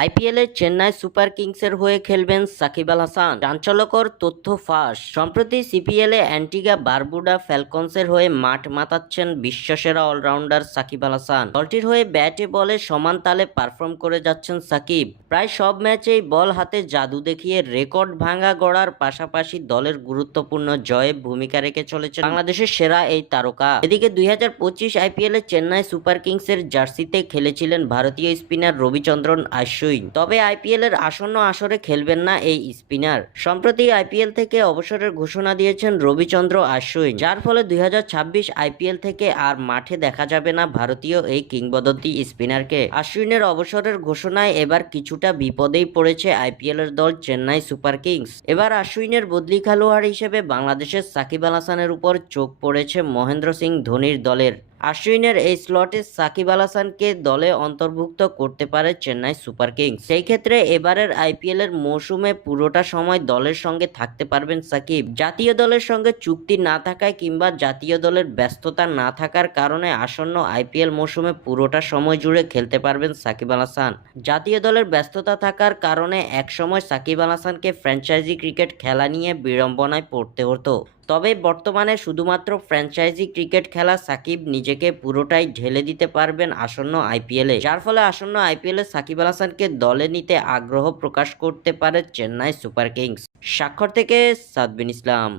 আইপিএলে চেন্নাই সুপার কিংসের হয়ে খেলবেন সাকিব আল হাসান, চাঞ্চল্যকর তথ্য ফাঁস। সম্প্রতি সিপিএলে অ্যান্টিগা বারবুডা ফ্যালকনসের হয়ে মাঠ মাতাচ্ছেন বিশ্বসেরা অলরাউন্ডার সাকিব আল হাসান। দলটির হয়ে ব্যাটে বলে সমান তালে পারফর্ম করে যাচ্ছেন সাকিব। প্রায় সব ম্যাচেই বল হাতে জাদু দেখিয়ে রেকর্ড ভাঙা গড়ার পাশাপাশি দলের গুরুত্বপূর্ণ জয়ে ভূমিকা রেখে চলেছেন বাংলাদেশের সেরা এই তারকা। এদিকে 2025 আইপিএলে চেন্নাই সুপার কিংসের জার্সিতে খেলেছিলেন ভারতীয় স্পিনার রবিচন্দ্রন অশ্বিন। তবে আইপিএল এর আসন্ন আসরে খেলবেন না এই স্পিনার। সম্প্রতি আইপিএল থেকে অবসরের ঘোষণা দিয়েছেন রবিচন্দ্র অশ্বিন, যার ফলে 2026 আইপিএল থেকে আর মাঠে দেখা যাবে না ভারতীয় এই কিংবদন্তি স্পিনারকে। অশ্বিনের অবসরের ঘোষণায় এবার কিছুটা বিপদেই পড়েছে আইপিএল এর দল চেন্নাই সুপার কিংস। এবার অশ্বিনের বদলি খেলোয়াড় হিসেবে বাংলাদেশের সাকিব আল হাসানের উপর চোখ পড়েছে মহেন্দ্র সিং ধোনির দলের। অশ্বিনের এই স্লটে সাকিব আল হাসানকে দলে অন্তর্ভুক্ত করতে পারে চেন্নাই সুপার কিংস। সেই ক্ষেত্রে এবারের আইপিএল এর মৌসুমে পুরোটা সময় দলের সঙ্গে থাকতে পারবেন সাকিব। জাতীয় দলের সঙ্গে চুক্তি না থাকায় কিংবা জাতীয় দলের ব্যস্ততা না থাকার কারণে আসন্ন আইপিএল মৌসুমে পুরোটা সময় জুড়ে খেলতে পারবেন সাকিব আল হাসান। জাতীয় দলের ব্যস্ততা থাকার কারণে একসময় সাকিব আল হাসানকে ফ্র্যাঞ্চাইজি ক্রিকেট খেলা নিয়ে বিড়ম্বনায় পড়তে হতো। তবে বর্তমানে শুধুমাত্র ফ্র্যাঞ্চাইজি ক্রিকেট খেলা সাকিব নিজেকে পুরোটাই ঢেলে দিতে পারবেন আসন্ন আইপিএলে, যার ফলে আসন্ন আইপিএলে সাকিব আল হাসানকে দলে নিতে আগ্রহ প্রকাশ করতে পারে চেন্নাই সুপার কিংস। স্বাক্ষর থেকে সাদবিন ইসলাম।